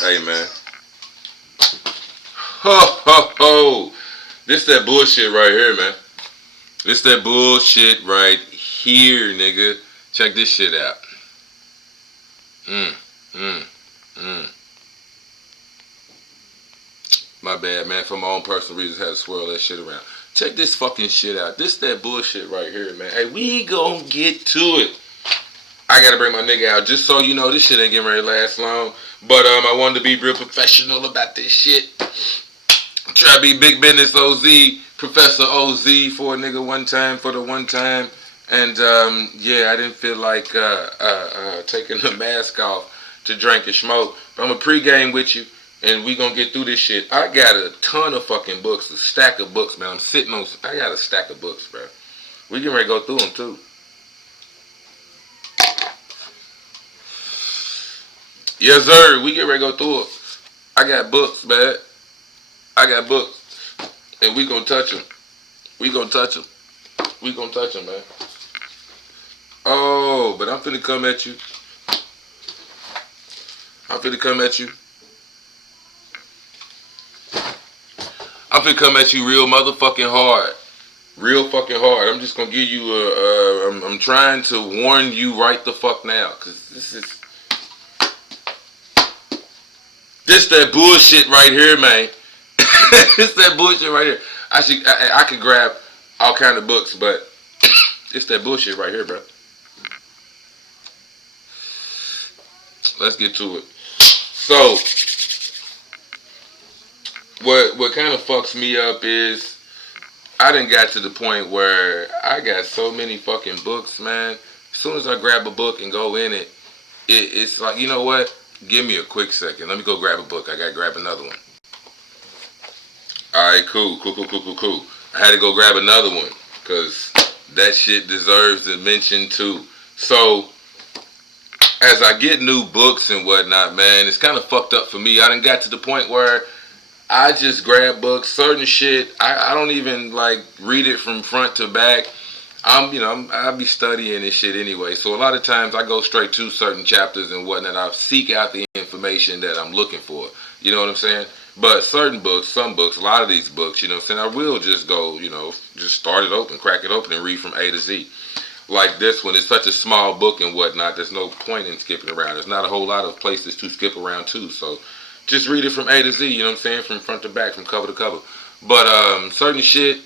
Hey, man. Ho, ho, ho. This that bullshit right here, man. This that bullshit right here, nigga. Check this shit out. Mm, mm, mm. My bad, man. For my own personal reasons, I had to swirl that shit around. Check this fucking shit out. This that bullshit right here, man. Hey, we gonna get to it. I gotta bring my nigga out just so you know this shit ain't getting ready to last long. But I wanted to be real professional about this shit. Try to be big business OZ, Professor OZ for a nigga one time for the one time. And yeah, I didn't feel like taking the mask off to drink and smoke. But I'm a pregame with you, and we gonna get through this shit. I got a ton of fucking books, a stack of books, man. I got a stack of books, bro. We getting ready to go through them too. Yes, sir. We get ready to go through it. I got books, man. I got books, and we gonna touch them. We gonna touch them. We gonna touch them, man. Oh, but I'm finna come at you. I'm finna come at you. I'm finna come at you real motherfucking hard. Real fucking hard. I'm just gonna give you I'm trying to warn you right the fuck now, cause this that bullshit right here, man. This that bullshit right here. I could grab all kind of books, but it's that bullshit right here, bro. Let's get to it. So, what kind of fucks me up is I done got to the point where I got so many fucking books, man. As soon as I grab a book and go in it's like, you know what? Give me a quick second. Let me go grab a book. I gotta grab another one. All right, cool. I had to go grab another one because that shit deserves a mention too. So as I get new books and whatnot, man, it's kind of fucked up for me. I done got to the point where I just grab books, certain shit. I don't even like read it from front to back. I'll be studying this shit anyway. So a lot of times I go straight to certain chapters and whatnot. I seek out the information that I'm looking for. You know what I'm saying? But certain books, some books, a lot of these books, you know what I'm saying, I will just go, just start it open, crack it open and read from A to Z. Like this one, it's such a small book and whatnot, there's no point in skipping around. There's not a whole lot of places to skip around to. So just read it from A to Z, you know what I'm saying, from front to back, from cover to cover. But certain shit,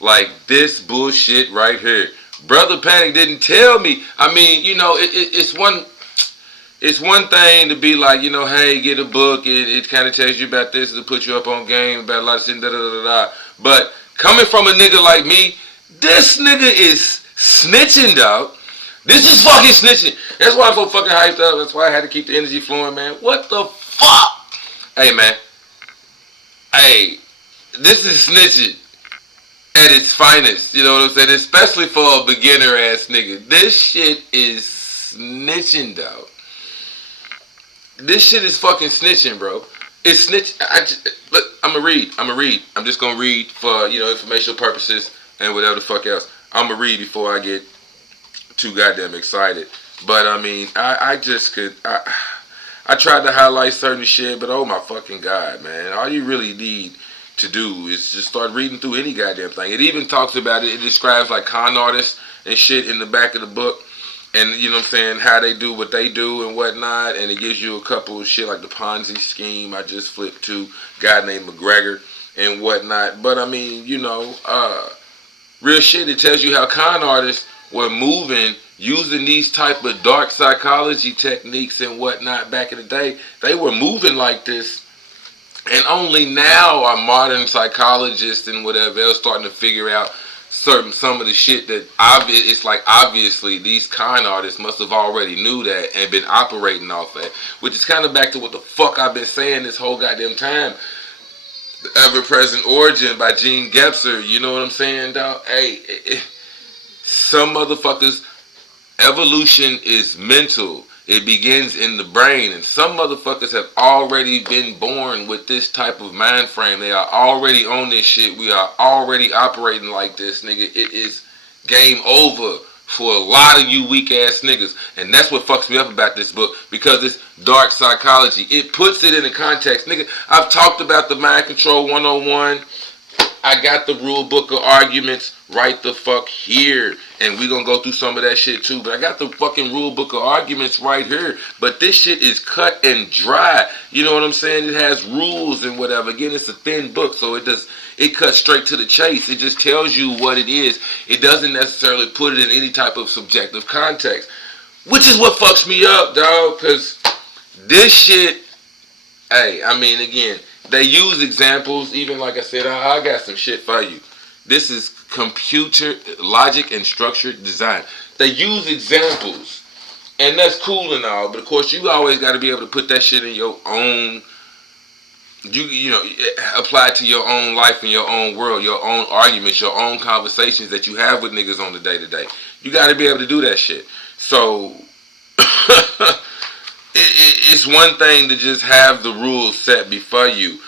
like this bullshit right here. Brother Panic didn't tell me. I mean, it's one thing to be like, hey, get a book. It kind of tells you about this to put you up on game about a lot of shit, da da da da. But coming from a nigga like me, this nigga is snitching, dog. This is fucking snitching. That's why I'm so fucking hyped up. That's why I had to keep the energy flowing, man. What the fuck? Hey, man. Hey, this is snitching at its finest. You know what I'm saying? Especially for a beginner ass nigga. This shit is snitching, dog. This shit is fucking snitching, bro. It's snitch. I'm gonna read. I'm just gonna read for informational purposes and whatever the fuck else. I'm gonna read before I get too goddamn excited. But I mean, I just could. I tried to highlight certain shit, but oh my fucking god, man! All you really need to do is just start reading through any goddamn thing. It even talks about it. It describes like con artists and shit in the back of the book. And you know what I'm saying, how they do what they do and whatnot, and it gives you a couple of shit like the Ponzi scheme I just flipped to, a guy named McGregor and whatnot. But I mean, real shit, it tells you how con artists were moving using these type of dark psychology techniques and whatnot back in the day. They were moving like this, and only now are modern psychologists and whatever else starting to figure out some of the shit that it's like obviously these con artists must have already knew that and been operating off that, which is kind of back to what the fuck I've been saying this whole goddamn time. The Ever-Present Origin by Gene Gebser. You know what I'm saying, dog? Hey, some motherfuckers, evolution is mental. It begins in the brain, and some motherfuckers have already been born with this type of mind frame. They are already on this shit. We are already operating like this, nigga. It is game over for a lot of you weak ass niggas. And that's what fucks me up about this book, because it's dark psychology. It puts it in a context. Nigga, I've talked about the Mind Control 101. I got the rule book of arguments right the fuck here. And we gonna go through some of that shit too. But I got the fucking rule book of arguments right here. But this shit is cut and dry. You know what I'm saying? It has rules and whatever. Again, it's a thin book, so it cuts straight to the chase. It just tells you what it is. It doesn't necessarily put it in any type of subjective context. Which is what fucks me up, dog. Cause this shit, hey, I mean, again, they use examples. Even like I said, I got some shit for you. This is computer logic and structured design. They use examples, and that's cool and all. But of course, you always got to be able to put that shit in your own. You know, apply it to your own life and your own world, your own arguments, your own conversations that you have with niggas on the day to day. You got to be able to do that shit. So it's one thing to just have the rules set before you.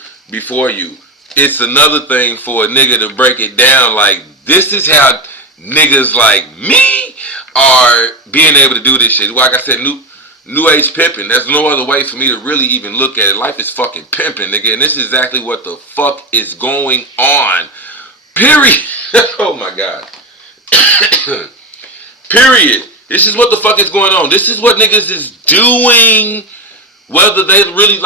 It's another thing for a nigga to break it down like, this is how niggas like me are being able to do this shit. Like I said, new age pimping. There's no other way for me to really even look at it. Life is fucking pimping, nigga. And this is exactly what the fuck is going on. Period. Oh my God. Period. This is what the fuck is going on. This is what niggas is doing, whether they really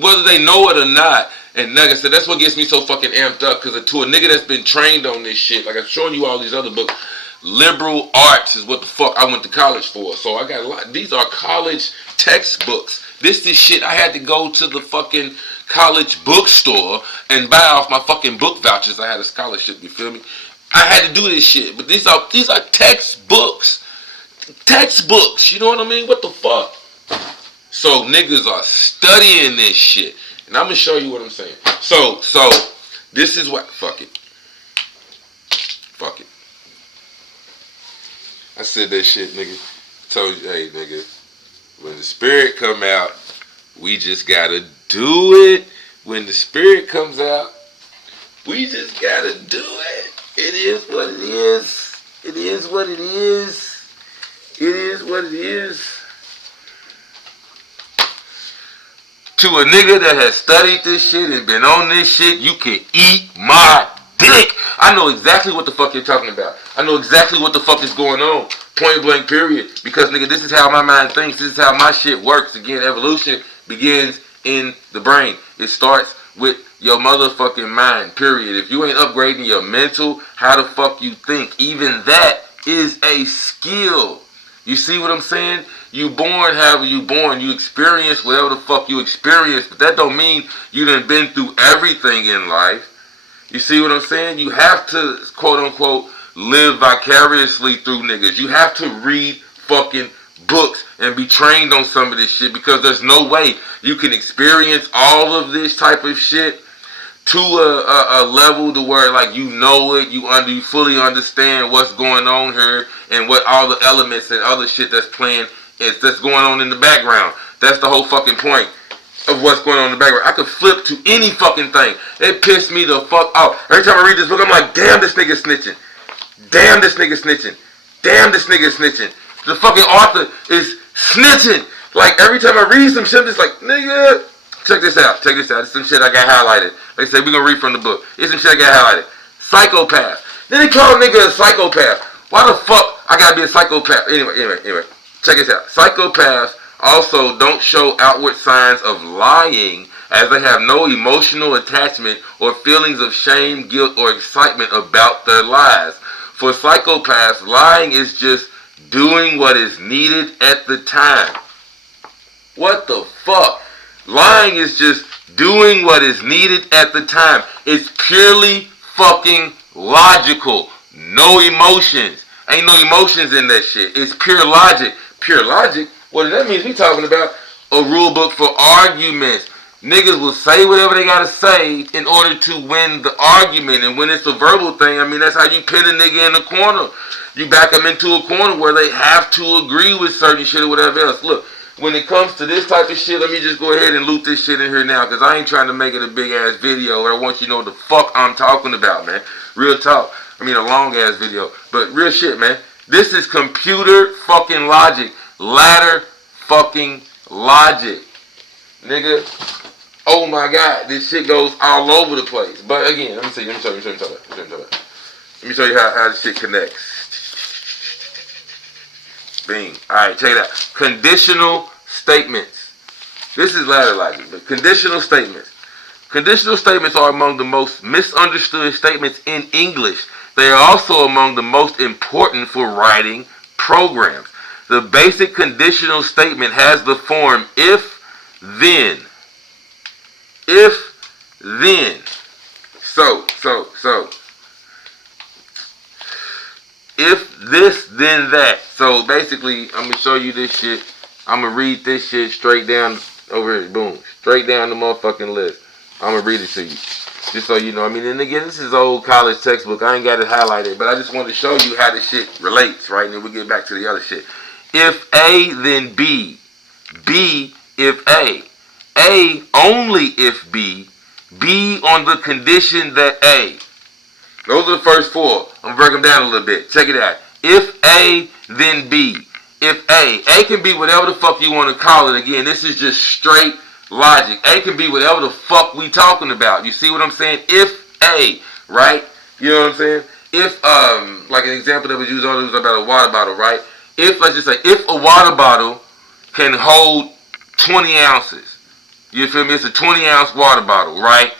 whether they know it or not. And like I said, that's what gets me so fucking amped up, because to a nigga that's been trained on this shit, like I've shown you all these other books, liberal arts is what the fuck I went to college for. So I got a lot. These are college textbooks. This is shit I had to go to the fucking college bookstore and buy off my fucking book vouchers. I had a scholarship, you feel me? I had to do this shit. But these are textbooks. Textbooks, you know what I mean? What the fuck? So niggas are studying this shit. And I'm going to show you what I'm saying. So, this is what, fuck it. I said that shit, nigga. Told you, hey, nigga, when the spirit come out, we just got to do it. When the spirit comes out, we just got to do it. It is what it is. It is what it is. It is what it is. To a nigga that has studied this shit and been on this shit, you can eat my dick. I know exactly what the fuck you're talking about. I know exactly what the fuck is going on. Point blank period. Because nigga, this is how my mind thinks. This is how my shit works. Again, evolution begins in the brain. It starts with your motherfucking mind, period. If you ain't upgrading your mental, how the fuck you think? Even that is a skill. You see what I'm saying? You born however you born. You experience whatever the fuck you experience. But that don't mean you done been through everything in life. You see what I'm saying? You have to, quote unquote, live vicariously through niggas. You have to read fucking books and be trained on some of this shit, because there's no way you can experience all of this type of shit to a level to where like you know it, you fully understand what's going on here and what all the elements and other shit that's playing that's going on in the background. That's the whole fucking point of what's going on in the background. I could flip to any fucking thing. It pissed me the fuck off. Every time I read this book, I'm like, damn, this nigga snitching. Damn, this nigga snitching. Damn, this nigga snitching. The fucking author is snitching. Like, every time I read some shit, I'm just like, nigga, check this out. Check this out. It's some shit I got highlighted. Like I said, we're going to read from the book. It's some shit I got highlighted. Psychopath. Then they call a nigga a psychopath. Why the fuck I got to be a psychopath? Anyway. Check this out. Psychopaths also don't show outward signs of lying, as they have no emotional attachment or feelings of shame, guilt, or excitement about their lies. For psychopaths, lying is just doing what is needed at the time. What the fuck? Lying is just doing what is needed at the time. It's purely fucking logical. No emotions. Ain't no emotions in that shit. It's pure logic. Pure logic? What that means, we talking about a rule book for arguments. Niggas will say whatever they gotta say in order to win the argument. And when it's a verbal thing, I mean, that's how you pin a nigga in a corner. You back them into a corner where they have to agree with certain shit or whatever else. Look, when it comes to this type of shit, let me just go ahead and loop this shit in here now, because I ain't trying to make it a big ass video, but I want you to know what the fuck I'm talking about, man. Real talk. I mean, a long ass video, but real shit, man. This is computer fucking logic. Ladder fucking logic. Nigga. Oh my God. This shit goes all over the place. But again, let me show you how this shit connects. Bing. Alright, check it out. Conditional statements. This is ladder logic, but conditional statements. Conditional statements are among the most misunderstood statements in English. They are also among the most important for writing programs. The basic conditional statement has the form if, then. If, then. So. If this, then that. So basically, I'm going to show you this shit. I'm going to read this shit straight down over here. Boom. Straight down the motherfucking list. I'm going to read it to you. Just so you know. I mean, and again, this is old college textbook. I ain't got it highlighted. But I just wanted to show you how this shit relates, right? And then we'll get back to the other shit. If A, then B. B, if A. A, only if B. B on the condition that A. Those are the first four. I'm going to break them down a little bit. Check it out. If A, then B. If A can be whatever the fuck you want to call it. Again, this is just straight logic. A can be whatever the fuck we talking about. You see what I'm saying? If A, right? You know what I'm saying? If, like an example that was used earlier was about a water bottle, right? If, let's just say, if a water bottle can hold 20 ounces. You feel me? It's a 20 ounce water bottle, right?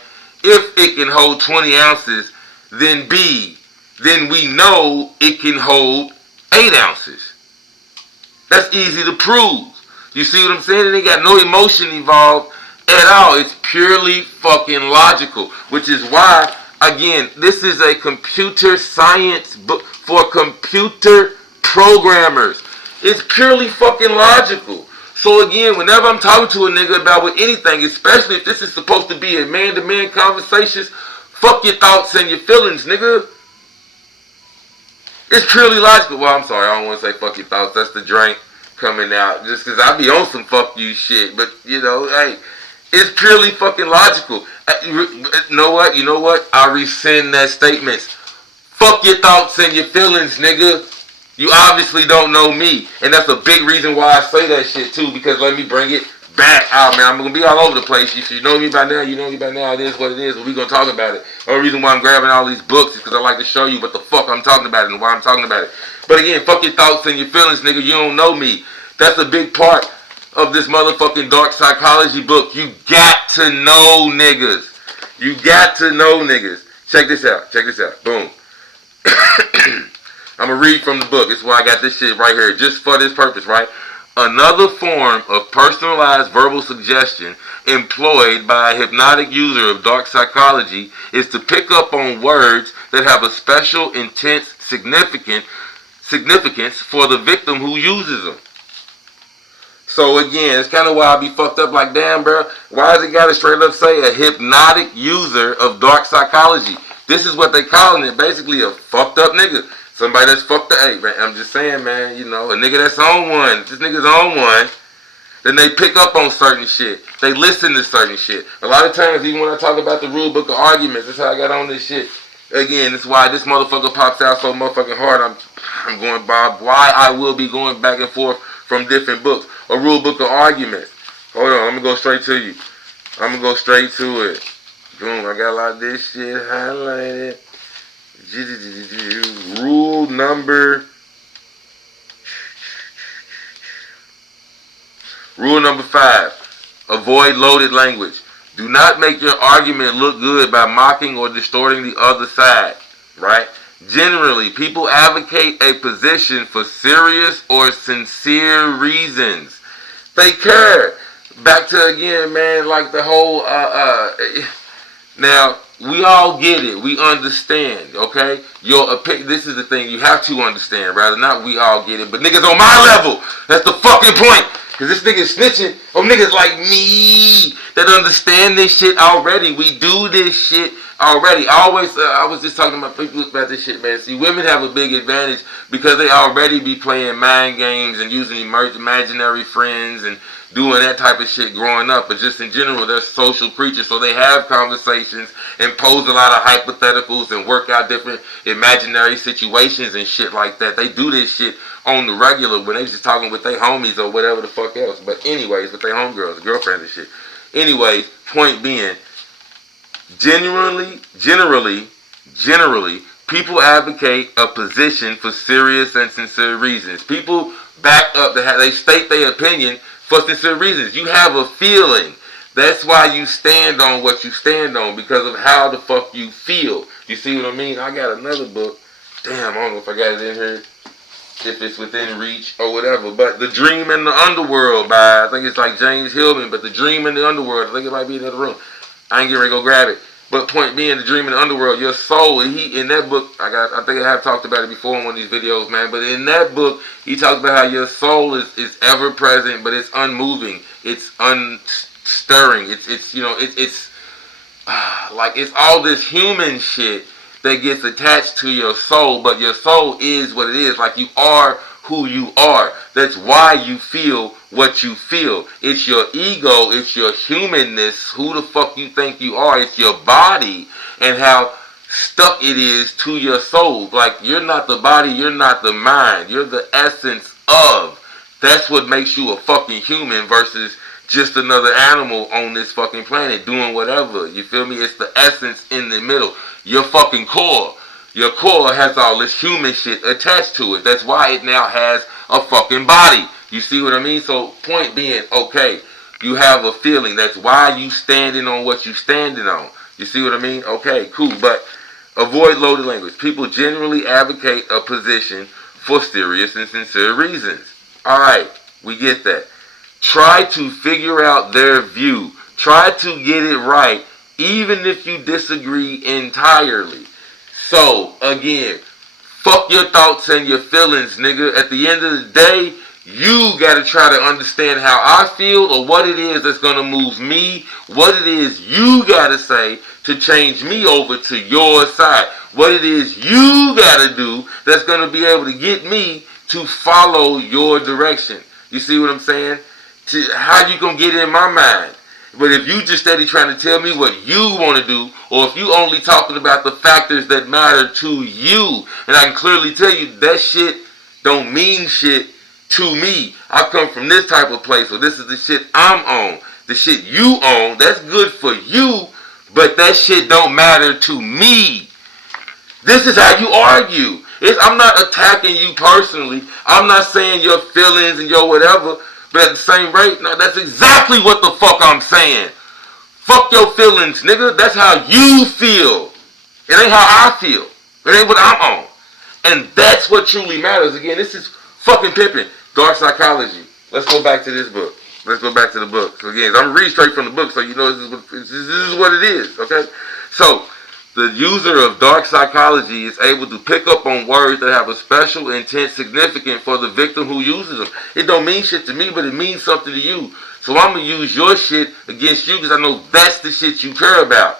If it can hold 20 ounces, then B, then we know it can hold 8 ounces. That's easy to prove. You see what I'm saying? It ain't got no emotion involved at all. It's purely fucking logical. Which is why, again, this is a computer science book for computer programmers. It's purely fucking logical. So again, whenever I'm talking to a nigga about with anything, especially if this is supposed to be a man-to-man conversations, fuck your thoughts and your feelings, nigga. It's purely logical. Well, I'm sorry, I don't want to say fuck your thoughts. That's the drink coming out. Just because I be on some fuck you shit. But, you know, hey, it's purely fucking logical. You know what? I rescind that statement. Fuck your thoughts and your feelings, nigga. You obviously don't know me. And that's a big reason why I say that shit, too. Because let me bring it back out, man. I'm going to be all over the place. If you know me by now, you know me by now. It is what it is. But we're going to talk about it. The only reason why I'm grabbing all these books is because I like to show you what the fuck I'm talking about and why I'm talking about it. But again, fuck your thoughts and your feelings, nigga. You don't know me. That's a big part of this motherfucking dark psychology book. You got to know niggas. You got to know niggas. Check this out. Boom. I'm going to read from the book. This is why I got this shit right here. Just for this purpose, right? Another form of personalized verbal suggestion employed by a hypnotic user of dark psychology is to pick up on words that have a special, intense significance for the victim who uses them. So again, it's kind of why I be fucked up like, damn, bro, why does it gotta straight up say a hypnotic user of dark psychology? This is what they calling it, basically a fucked up nigga. Somebody that's fucked up. Hey, man, I'm just saying, man, you know, a nigga that's on one. If this nigga's on one, then they pick up on certain shit. They listen to certain shit. A lot of times, even when I talk about the rule book of arguments, that's how I got on this shit. Again, that's why this motherfucker pops out so motherfucking hard. I'm going by why I will be going back and forth from different books. A rule book of arguments. Hold on, I'm going to go straight to you. I'm going to go straight to it. Boom, I got a lot of this shit highlighted. Rule number 5. Avoid loaded language. Do not make your argument look good by mocking or distorting the other side. Right? Generally, people advocate a position for serious or sincere reasons. They care. Back to again, man, like the whole now, we all get it. We understand, okay? Your opinion. This is the thing you have to understand, rather. Not we all get it, but niggas on my level. That's the fucking point. Because this nigga's snitching on niggas like me that understand this shit already. We do this shit already. I was just talking to my people about this shit, man. See, women have a big advantage because they already be playing mind games and using imaginary friends and doing that type of shit growing up, but just in general, they're social creatures, so they have conversations and pose a lot of hypotheticals and work out different imaginary situations and shit like that. They do this shit on the regular when they just talking with their homies or whatever the fuck else. But anyways, with their homegirls, girlfriends and shit. Anyways, point being, generally, people advocate a position for serious and sincere reasons. People back up, they state their opinion for sincere reasons. You have a feeling. That's why you stand on what you stand on, because of how the fuck you feel. You see what I mean? I got another book. Damn, I don't know if I got it in here, if it's within reach or whatever. But The Dream in the Underworld by, I think it's like James Hillman, but The Dream in the Underworld, I think it might be in the other room. I ain't getting ready to go grab it. But point being, The Dream in the Underworld, your soul, he in that book, I think I have talked about it before in one of these videos, man, but in that book, he talks about how your soul is ever present, but it's unmoving, it's unstirring, it's like it's all this human shit that gets attached to your soul, but your soul is what it is. Like, you are who you are. That's why you feel what you feel. It's your ego, it's your humanness, who the fuck you think you are. It's your body and how stuck it is to your soul. Like, you're not the body, you're not the mind, you're the essence of. That's what makes you a fucking human versus just another animal on this fucking planet doing whatever. You feel me? It's the essence in the middle. Your fucking core. Your core has all this human shit attached to it. That's why it now has a fucking body. You see what I mean? So, point being, okay, you have a feeling. That's why you standing on what you standing on. You see what I mean? Okay, cool. But avoid loaded language. People generally advocate a position for serious and sincere reasons. Alright, we get that. Try to figure out their view. Try to get it right, even if you disagree entirely. So, again, fuck your thoughts and your feelings, nigga. At the end of the day, you gotta try to understand how I feel or what it is that's gonna move me, what it is you gotta say to change me over to your side, what it is you gotta do that's gonna be able to get me to follow your direction. You see what I'm saying? How you gonna get in my mind? But if you just steady trying to tell me what you want to do, or if you only talking about the factors that matter to you, and I can clearly tell you that shit don't mean shit to me. I come from this type of place, so this is the shit I'm on. The shit you own, that's good for you, but that shit don't matter to me. This is how you argue. I'm not attacking you personally. I'm not saying your feelings and your whatever. But at the same rate, no, that's exactly what the fuck I'm saying. Fuck your feelings, nigga. That's how you feel. It ain't how I feel. It ain't what I'm on. And that's what truly matters. Again, this is fucking pimping. Dark Psychology. Let's go back to this book. Let's go back to the book. So again, I'm reading straight from the book, so you know this is what it is, okay? So, the user of dark psychology is able to pick up on words that have a special intent significant for the victim who uses them. It don't mean shit to me, but it means something to you. So I'm going to use your shit against you because I know that's the shit you care about.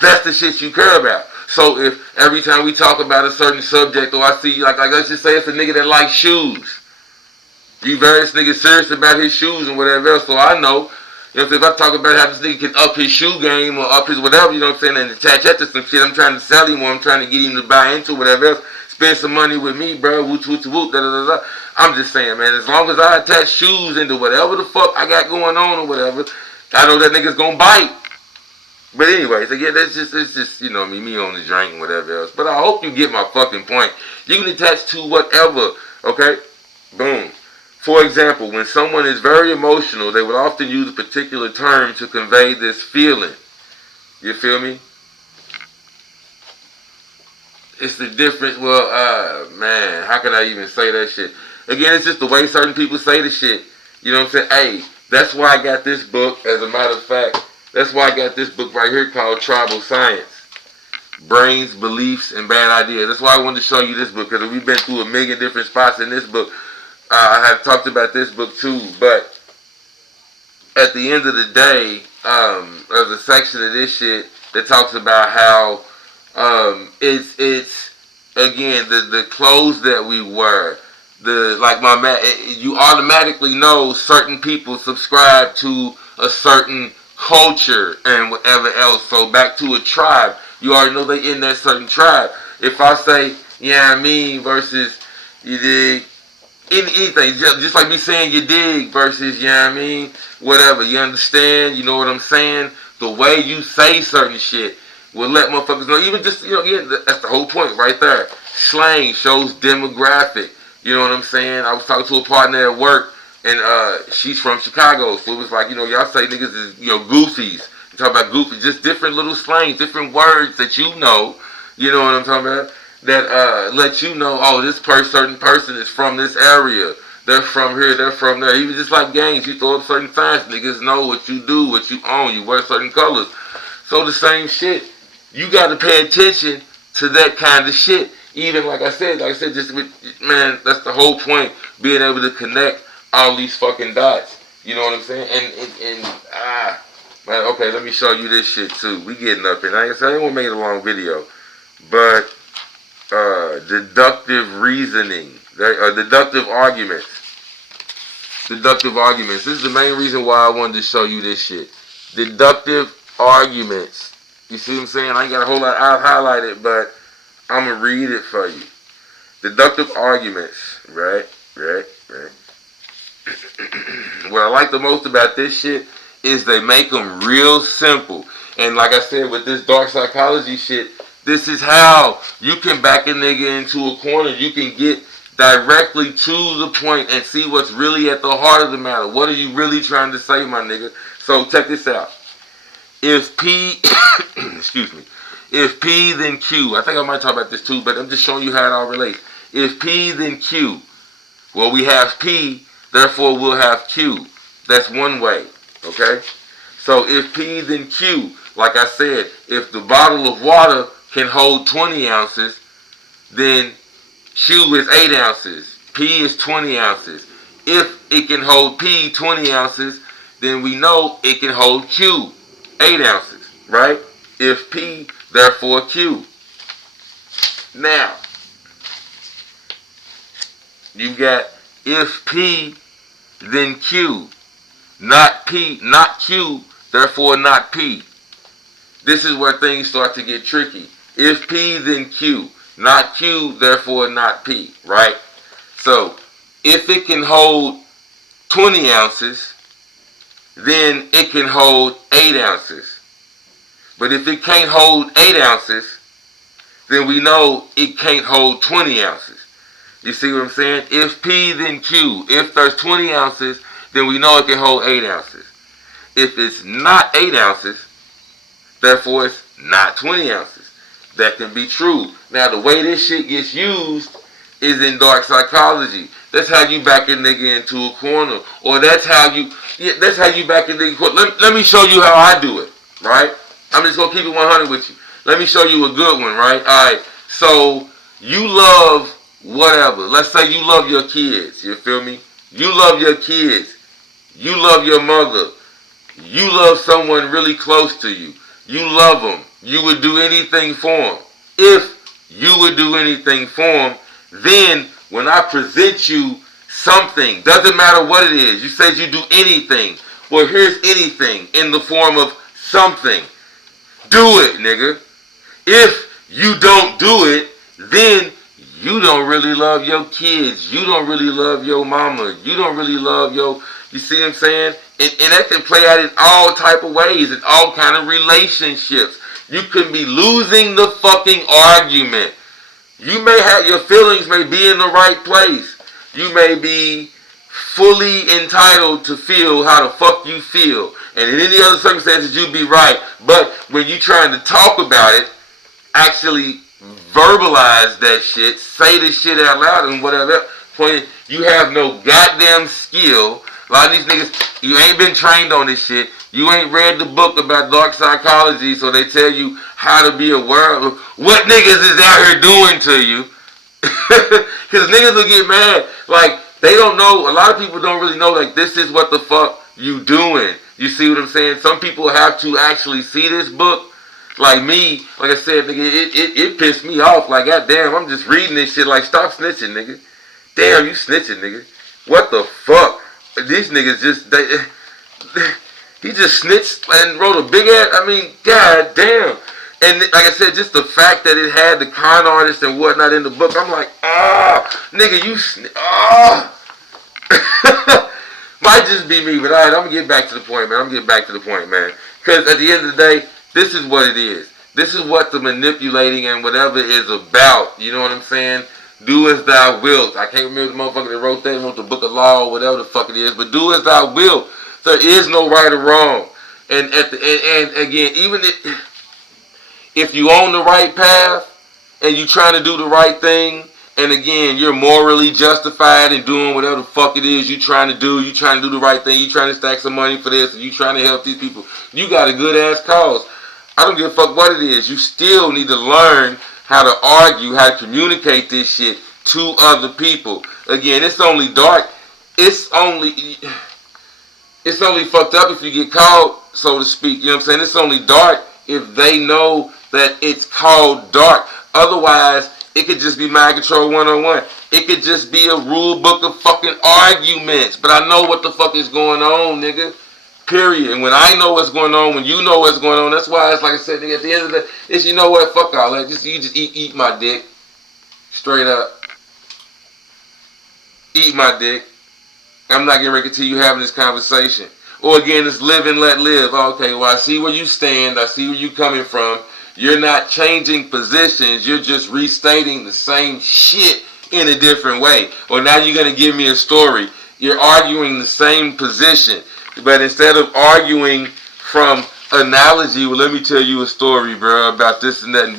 That's the shit you care about. So if every time we talk about a certain subject, or I see, like let's just say it's a nigga that likes shoes. You various niggas serious about his shoes and whatever else, so I know. You know, if I talk about how this nigga can up his shoe game or up his whatever, you know what I'm saying, and attach that to some shit I'm trying to sell him or I'm trying to get him to buy into whatever else, spend some money with me, bro, woot, woot, woot, da, da, da, da. I'm just saying, man, as long as I attach shoes into whatever the fuck I got going on or whatever, I know that nigga's gonna bite. But anyways, again, it's just, you know, me on the drink and whatever else. But I hope you get my fucking point. You can attach to whatever, okay? Boom. For example, when someone is very emotional, they would often use a particular term to convey this feeling. You feel me? It's the difference. Well, man, how can I even say that shit? Again, it's just the way certain people say the shit. You know what I'm saying? Hey, that's why I got this book, as a matter of fact. That's why I got this book right here called Tribal Science. Brains, Beliefs, and Bad Ideas. That's why I wanted to show you this book, because we've been through a million different spots in this book. I have talked about this book too, but at the end of the day, there's a section of this shit that talks about how it's again the clothes that we wear, like my man, you automatically know certain people subscribe to a certain culture and whatever else. So back to a tribe, you already know they in that certain tribe. If I say, yeah, I mean, versus you dig, anything, just like me saying you dig versus, yeah, I mean, whatever, you understand, you know what I'm saying? The way you say certain shit will let motherfuckers know. Even just, again, that's the whole point right there. Slang shows demographic. You know what I'm saying? I was talking to a partner at work, and she's from Chicago, so it was like, y'all say niggas is, goofies. You talk about goofy, just different little slangs, different words that you know. You know what I'm talking about? That let you know, oh, this certain person is from this area. They're from here, they're from there. Even just like gangs, you throw up certain signs, niggas know what you do, what you own, you wear certain colors. So the same shit, you got to pay attention to that kind of shit. Even like I said, just with, man, that's the whole point, being able to connect all these fucking dots. You know what I'm saying? Man, okay, let me show you this shit too. We getting up here. Like I said, I ain't gonna make it a long video, but deductive reasoning, deductive arguments. Deductive arguments. This is the main reason why I wanted to show you this shit. Deductive arguments. You see what I'm saying? I ain't got a whole lot. I'll highlight it, but I'm going to read it for you. Deductive arguments. Right. What I like the most about this shit is they make them real simple. And like I said, with this dark psychology shit, this is how you can back a nigga into a corner. You can get directly to the point and see what's really at the heart of the matter. What are you really trying to say, my nigga? So check this out. If P, excuse me, if P then Q, I think I might talk about this too, but I'm just showing you how it all relates. If P then Q, well, we have P, therefore we'll have Q. That's one way, okay? So if P then Q, like I said, if the bottle of water can hold 20 ounces, then Q is 8 ounces. P is 20 ounces. If it can hold P 20 ounces, then we know it can hold Q 8 ounces, right? If P, therefore Q. Now, you got if P, then Q. Not P, not Q, therefore not P. This is where things start to get tricky. If P, then Q. Not Q, therefore not P, right? So, if it can hold 20 ounces, then it can hold 8 ounces. But if it can't hold 8 ounces, then we know it can't hold 20 ounces. You see what I'm saying? If P, then Q. If there's 20 ounces, then we know it can hold 8 ounces. If it's not 8 ounces, therefore it's not 20 ounces. That can be true. Now, the way this shit gets used is in dark psychology. That's how you back a nigga into a corner. Or that's how you back a nigga corner. Let me show you how I do it, right? I'm just going to keep it 100 with you. Let me show you a good one, right? All right. So, you love whatever. Let's say you love your kids. You feel me? You love your kids. You love your mother. You love someone really close to you. You love them. You would do anything for them. If you would do anything for them, then when I present you something, doesn't matter what it is, you said you do anything. Well, here's anything in the form of something. Do it, nigga. If you don't do it, then you don't really love your kids. You don't really love your mama. You don't really love your, you see what I'm saying? And that can play out in all type of ways, in all kind of relationships. You could be losing the fucking argument. You may have, your feelings may be in the right place. You may be fully entitled to feel how the fuck you feel. And in any other circumstances, you'd be right. But when you're trying to talk about it, actually verbalize that shit, say the shit out loud and whatever, you have no goddamn skill. A lot of these niggas, you ain't been trained on this shit. You ain't read the book about dark psychology, so they tell you how to be aware of what niggas is out here doing to you. Because niggas will get mad. Like, they don't know, a lot of people don't really know, like, this is what the fuck you doing. You see what I'm saying? Some people have to actually see this book. Like me, like I said, nigga, it pissed me off. Like, goddamn, I'm just reading this shit like, stop snitching, nigga. damn, you snitching, nigga. What the fuck? These niggas just, he just snitched and wrote a big ass, I mean, god damn. And like I said, just the fact that it had the con artist and whatnot in the book, I'm like, nigga, you might just be me, but alright, I'm gonna get back to the point, man. Because at the end of the day, this is what it is. This is what the manipulating and whatever is about. You know what I'm saying? Do as thou wilt. I can't remember the motherfucker that wrote that, wrote the book of law or whatever the fuck it is, but do as thou wilt. There is no right or wrong. And and again, even if you on the right path and you trying to do the right thing, and again, you're morally justified in doing whatever the fuck it is you trying to do. You trying to do the right thing. You trying to stack some money for this. And you trying to help these people. You got a good ass cause. I don't give a fuck what it is. You still need to learn how to argue, how to communicate this shit to other people. Again, it's only dark. It's only fucked up if you get caught, so to speak. You know what I'm saying? It's only dark if they know that it's called dark. Otherwise, it could just be mind control 101. It could just be a rule book of fucking arguments. But I know what the fuck is going on, nigga. Period. And when I know what's going on, when you know what's going on, that's why it's like I said, nigga, at the end of the day, it's, you know what, fuck all that. You just eat my dick. Straight up. Eat my dick. I'm not getting ready to continue having this conversation. Or again, it's live and let live. Okay, well, I see where you stand. I see where you coming from. You're not changing positions. You're just restating the same shit in a different way. Or now you're going to give me a story. You're arguing the same position. But instead of arguing from analogy, well, let me tell you a story, bro, about this and that. And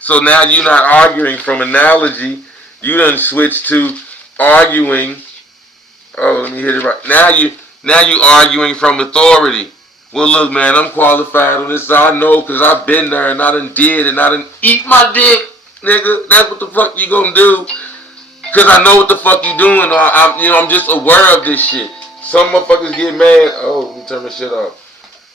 so now you're not arguing from analogy. You done switched to arguing. Oh, let me hit it right. Now you arguing from authority. Well, look, man, I'm qualified on this. So I know because I've been there and I done did and I done eat my dick, nigga. That's what the fuck you gonna do. Because I know what the fuck you doing. Or I'm just aware of this shit. Some motherfuckers get mad. Oh, let me turn this shit off.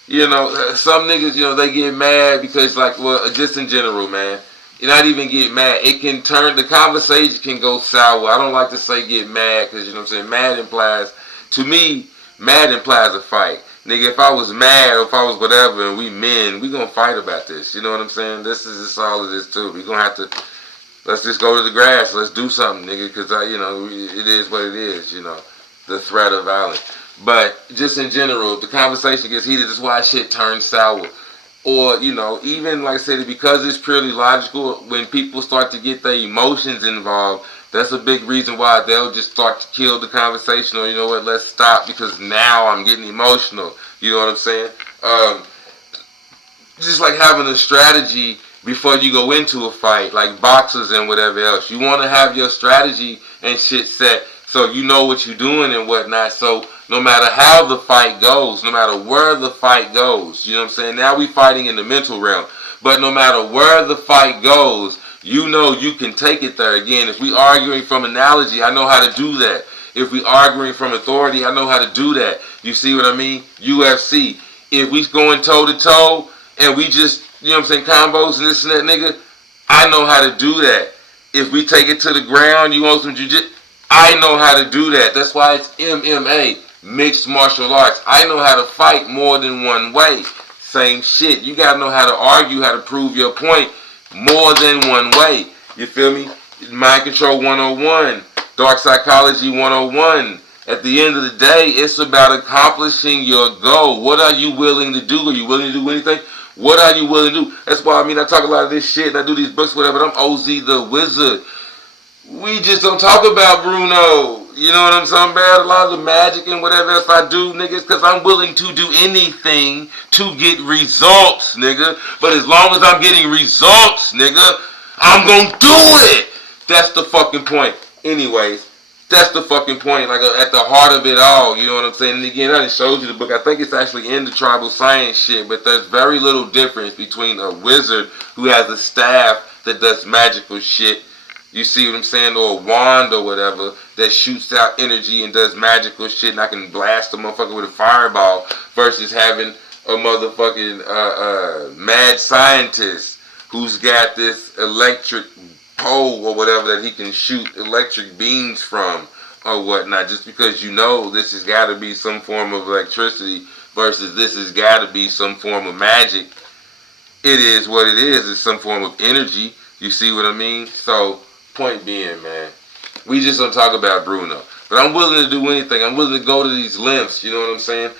You know, some niggas, they get mad because, like, well, just in general, man. You're not even get mad. It can turn, the conversation can go sour. I don't like to say get mad because, you know what I'm saying, mad implies, to me, mad implies a fight. Nigga, if I was mad or if I was whatever and we men, we gonna fight about this. You know what I'm saying? This all it is too. We gonna have to, let's just go to the grass. Let's do something, nigga, because, it is what it is, the threat of violence. But just in general, if the conversation gets heated, that's why shit turns sour. Or, even like I said, because it's purely logical, when people start to get their emotions involved, that's a big reason why they'll just start to kill the conversation. Or, you know what, let's stop because now I'm getting emotional. You know what I'm saying? Just like having a strategy before you go into a fight, like boxers and whatever else. You want to have your strategy and shit set so you know what you're doing and whatnot. So no matter how the fight goes, no matter where the fight goes, you know what I'm saying? Now we fighting in the mental realm. But no matter where the fight goes, you know you can take it there. Again, if we arguing from analogy, I know how to do that. If we arguing from authority, I know how to do that. You see what I mean? UFC. If we going toe to toe and we just, you know what I'm saying, combos and this and that, nigga, I know how to do that. If we take it to the ground, you want some jiu-jitsu, I know how to do that. That's why it's MMA, mixed martial arts. I know how to fight more than one way. Same shit. You gotta know how to argue, how to prove your point more than one way. You feel me? Mind control 101, dark psychology 101. At the end of the day, it's about accomplishing your goal. What are you willing to do? Are you willing to do anything? What are you willing to do? That's why, I talk a lot of this shit and I do these books, whatever. I'm OZ the Wizard. We just don't talk about Bruno. You know what I'm talking about? A lot of the magic and whatever else I do, niggas, because I'm willing to do anything to get results, nigga. But as long as I'm getting results, nigga, I'm gonna do it. That's the fucking point. Anyways, that's the fucking point. Like at the heart of it all, you know what I'm saying? And again, I just showed you the book. I think it's actually in the tribal science shit, but there's very little difference between a wizard who has a staff that does magical shit. You see what I'm saying? Or a wand or whatever that shoots out energy and does magical shit and I can blast a motherfucker with a fireball versus having a motherfucking mad scientist who's got this electric pole or whatever that he can shoot electric beams from or whatnot, just because you know this has got to be some form of electricity versus this has got to be some form of magic. It is what it is. It's some form of energy. You see what I mean? So, point being, man, we just don't talk about Bruno. But I'm willing to do anything. I'm willing to go to these lengths. You know what I'm saying?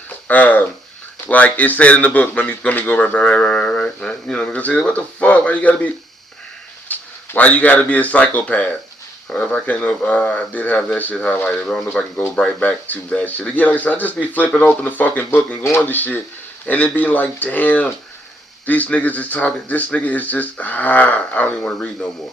Like it said in the book. Let me go right. You know, because what the fuck? Why you gotta be a psychopath? If I can't know, I did have that shit highlighted. I don't know if I can go right back to that shit again. Like I said, I just be flipping open the fucking book and going to shit, and it be like, damn, these niggas is talking. This nigga is just I don't even want to read no more.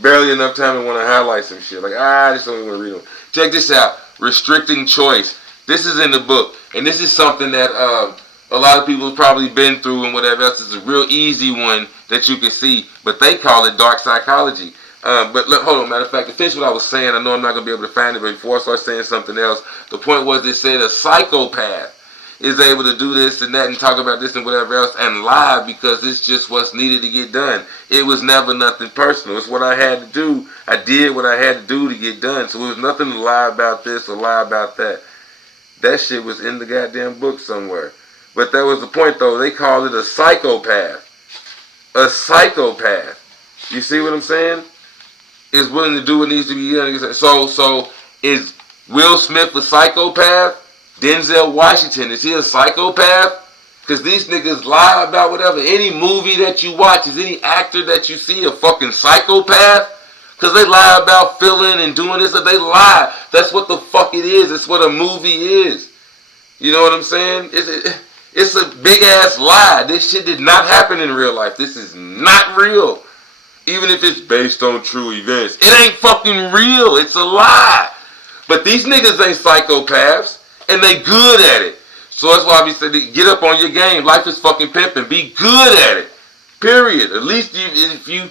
Barely enough time to want to highlight some shit. Like I just don't even want to read them. Check this out. Restricting choice. This is in the book, and this is something that a lot of people have probably been through and whatever else. It's a real easy one that you can see, but they call it dark psychology. But look, hold on, matter of fact, to finish what I was saying, I know I'm not going to be able to find it, but before I start saying something else, the point was they said a psychopath is able to do this and that and talk about this and whatever else and lie because it's just what's needed to get done. It was never nothing personal. It's what I had to do. I did what I had to do to get done. So it was nothing to lie about this or lie about that. That shit was in the goddamn book somewhere. But that was the point, though. They called it a psychopath. A psychopath. You see what I'm saying? Is willing to do what needs to be done. So is Will Smith a psychopath? Denzel Washington, is he a psychopath? Because these niggas lie about whatever. Any movie that you watch, is any actor that you see a fucking psychopath? Because they lie about feeling and doing this, and they lie. That's what the fuck it is. It's what a movie is. You know what I'm saying? It's a big ass lie. This shit did not happen in real life. This is not real. Even if it's based on true events. It ain't fucking real. It's a lie. But these niggas ain't psychopaths. And they good at it. So that's why we said, get up on your game. Life is fucking pimping. Be good at it. Period. At least if you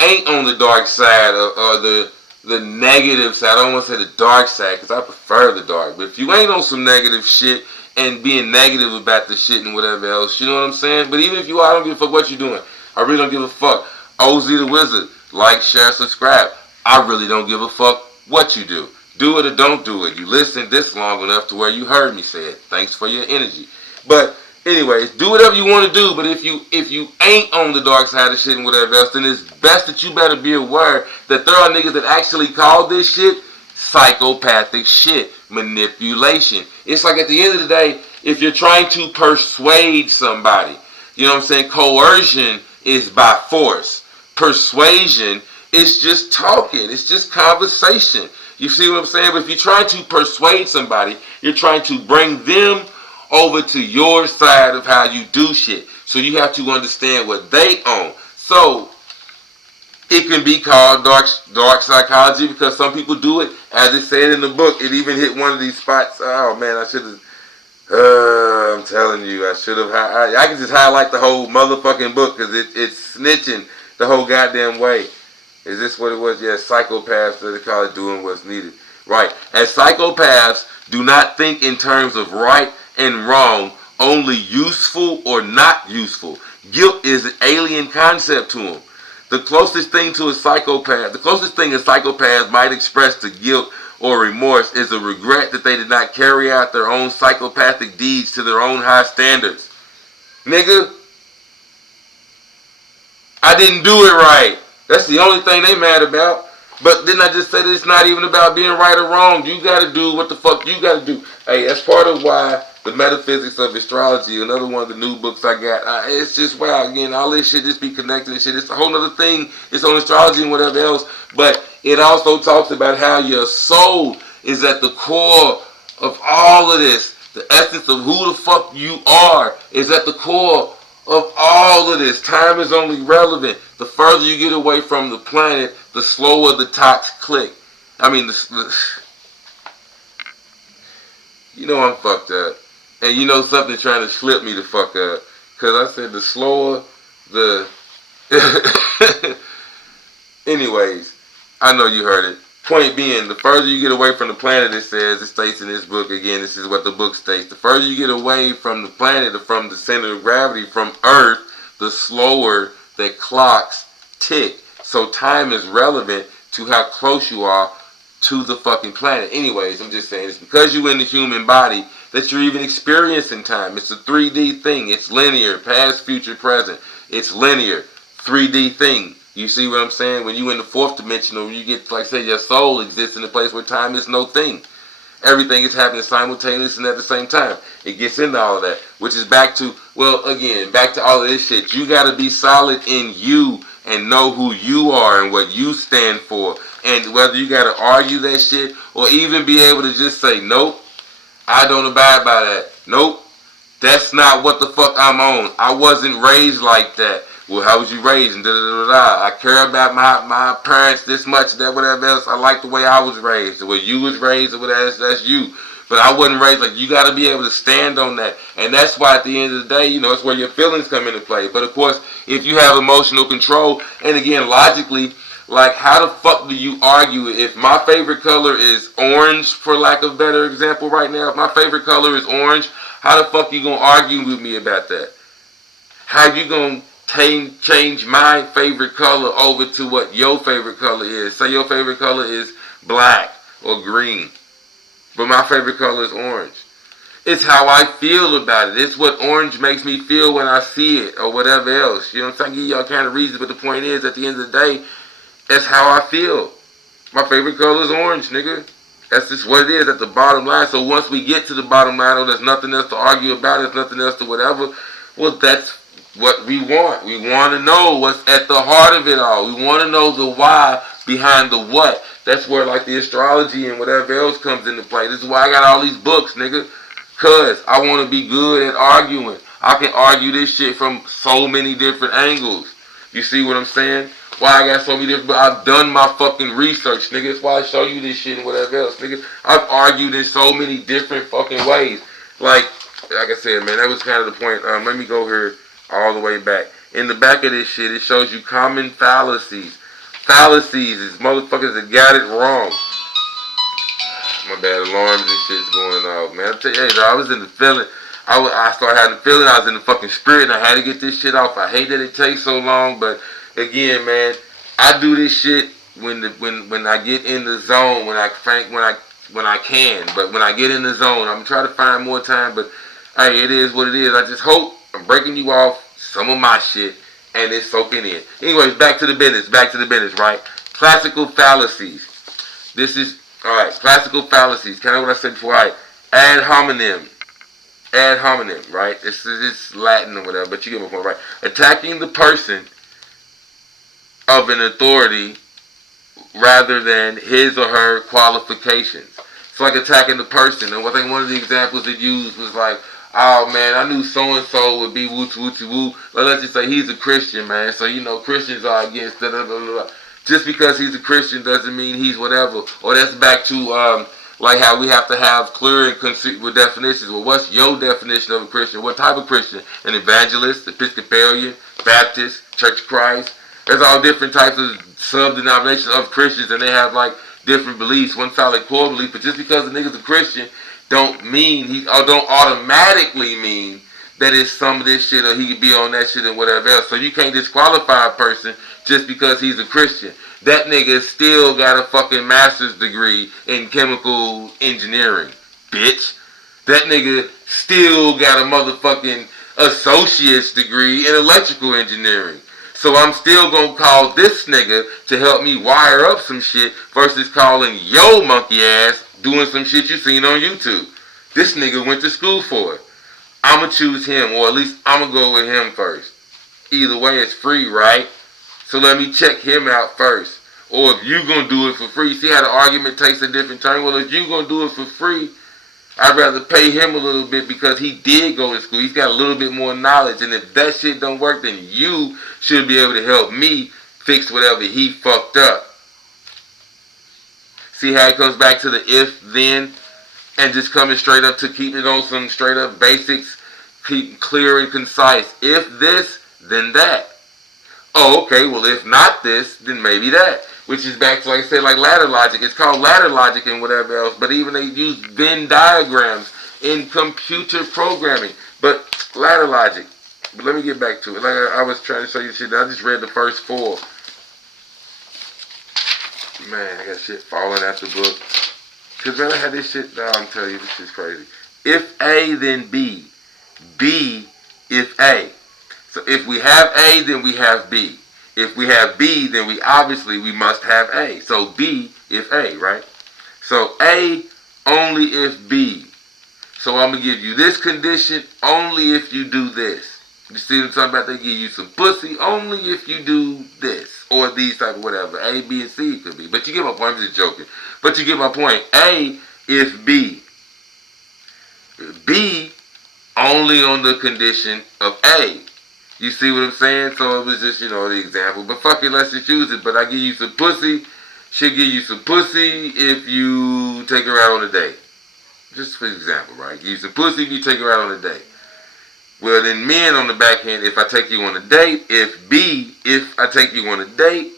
ain't on the dark side or the negative side. I don't want to say the dark side because I prefer the dark. But if you ain't on some negative shit and being negative about the shit and whatever else, you know what I'm saying? But even if you are, I don't give a fuck what you're doing. I really don't give a fuck. OZ the Wizard. Like, share, subscribe. I really don't give a fuck what you do. Do it or don't do it. You listened this long enough to where you heard me say it. Thanks for your energy. But anyways, do whatever you want to do. But if you ain't on the dark side of shit and whatever else, then it's best that you better be aware that there are niggas that actually call this shit psychopathic shit. Manipulation. It's like at the end of the day, if you're trying to persuade somebody, you know what I'm saying? Coercion is by force. Persuasion is just talking. It's just conversation. You see what I'm saying? But if you're trying to persuade somebody, you're trying to bring them over to your side of how you do shit. So you have to understand what they own. So it can be called dark psychology because some people do it. As it said in the book, it even hit one of these spots. Oh man, I should have. I'm telling you, I should have. I can just highlight the whole motherfucking book because it's snitching the whole goddamn way. Is this what it was? Yeah, psychopaths, they call it doing what's needed. Right. As psychopaths do not think in terms of right and wrong, only useful or not useful. Guilt is an alien concept to them. The closest thing a psychopath might express to guilt or remorse is a regret that they did not carry out their own psychopathic deeds to their own high standards. Nigga, I didn't do it right. That's the only thing they mad about. But didn't I just say that it's not even about being right or wrong? You got to do what the fuck you got to do. Hey, that's part of why the metaphysics of astrology, another one of the new books I got, it's just wow, again, all this shit just be connected and shit. It's a whole other thing. It's on astrology and whatever else. But it also talks about how your soul is at the core of all of this. The essence of who the fuck you are is at the core of all of this. Time is only relevant. The further you get away from the planet, the slower the talks click. I mean, you know I'm fucked up. And you know something trying to slip me the fuck up. Because I said the slower the... Anyways, I know you heard it. Point being, the further you get away from the planet, it states in this book, again, this is what the book states. The further you get away from the planet or from the center of gravity, from Earth, the slower that clocks tick. So time is relevant to how close you are to the fucking planet. Anyways, I'm just saying, it's because you're in the human body that you're even experiencing time. It's a 3D thing. It's linear, past, future, present. It's linear, 3D thing. You see what I'm saying? When you in the fourth dimensional, you get, like say, your soul exists in a place where time is no thing. Everything is happening simultaneously and at the same time. It gets into all of that, which is back to, well, again, back to all of this shit. You got to be solid in you and know who you are and what you stand for. And whether you got to argue that shit or even be able to just say, nope, I don't abide by that. Nope, that's not what the fuck I'm on. I wasn't raised like that. Well, how was you raised? And da da da da. I care about my parents this much, that whatever else. I like the way I was raised. The way you was raised, or whatever, that's you. But I wasn't raised like you. Got to be able to stand on that, and that's why at the end of the day, you know, it's where your feelings come into play. But of course, if you have emotional control, and again, logically, like how the fuck do you argue if my favorite color is orange, for lack of a better example, right now? If my favorite color is orange, how the fuck you gonna argue with me about that? How you gonna change my favorite color over to what your favorite color is? Say your favorite color is black or green, but my favorite color is orange. It's how I feel about it. It's what orange makes me feel when I see it or whatever else. You know what I'm saying? I give y'all kind of reasons, but the point is, at the end of the day, that's how I feel. My favorite color is orange, nigga. That's just what it is at the bottom line. So once we get to the bottom line, oh, there's nothing else to argue about, there's nothing else to whatever, well, that's what we want. We want to know what's at the heart of it all. We want to know the why behind the what. That's where, like, the astrology and whatever else comes into play. This is why I got all these books, nigga. Because I want to be good at arguing. I can argue this shit from so many different angles. You see what I'm saying? Why I got so many different, but I've done my fucking research, nigga. That's why I show you this shit and whatever else, nigga. I've argued in so many different fucking ways. Like I said, man, that was kind of the point. Let me go here all the way back. In the back of this shit, it shows you common fallacies. Fallacies is motherfuckers that got it wrong. My bad, alarms and shit's going off, man. I tell you, hey, I was in the feeling. I started having the feeling. I was in the fucking spirit, and I had to get this shit off. I hate that it takes so long, but again, man, I do this shit when I get in the zone, when I can. But when I get in the zone, I'm trying to find more time. But hey, it is what it is. I just hope I'm breaking you off some of my shit and it's soaking in. Anyways, back to the business. Back to the business, right? Classical fallacies. This is alright. Classical fallacies. Kind of what I said before. Alright. Ad hominem. Ad hominem, right? It's Latin or whatever, but you get my point, right? Attacking the person of an authority rather than his or her qualifications. It's like attacking the person. And I think one of the examples it used was like, oh man, I knew so and so would be woo woo woo. Let's just say he's a Christian, man. So you know Christians are against da da da da. Just because he's a Christian doesn't mean he's whatever. Or that's back to like how we have to have clear and conceivable definitions. Well, what's your definition of a Christian? What type of Christian? An evangelist, Episcopalian, Baptist, Church of Christ. There's all different types of sub-denominations of Christians, and they have like different beliefs, one solid core belief. But just because a nigga's a Christian don't mean don't automatically mean that it's some of this shit or he could be on that shit and whatever else. So you can't disqualify a person just because he's a Christian. That nigga still got a fucking master's degree in chemical engineering, bitch. That nigga still got a motherfucking associate's degree in electrical engineering. So I'm still gonna call this nigga to help me wire up some shit versus calling yo monkey ass doing some shit you seen on YouTube. This nigga went to school for it. I'ma choose him, or at least I'ma go with him first. Either way, it's free, right? So let me check him out first. Or if you gonna do it for free, see how the argument takes a different turn? Well, if you gonna do it for free, I'd rather pay him a little bit because he did go to school. He's got a little bit more knowledge. And if that shit don't work, then you should be able to help me fix whatever he fucked up. See how it comes back to the if, then, and just coming straight up to keep it on some straight up basics, keep clear and concise. If this, then that. Oh, okay, well, if not this, then maybe that. Which is back to, like I said, like ladder logic. It's called ladder logic and whatever else. But even they use Venn diagrams in computer programming. But ladder logic. But let me get back to it. Like I was trying to show you shit. I just read the first four. Man, I got shit falling out the book. Cause man, I had this shit. No, I'm telling you, this shit's crazy. If A, then B. B if A. So if we have A, then we have B. If we have B, then we must have A. So B if A, right? So A only if B. So I'm gonna give you this condition only if you do this. You see what I'm talking about? They give you some pussy only if you do this. Or these type of whatever. A, B, and C could be. But you get my point. I'm just joking. But you get my point. A if B. B only on the condition of A. You see what I'm saying? So it was just, the example. But fuck it, let's just use it. But I give you some pussy. She'll give you some pussy if you take her out on a date. Just for example, right? Give you some pussy if you take her out on a date. Well, then men on the back end, if I take you on a date, if I take you on a date,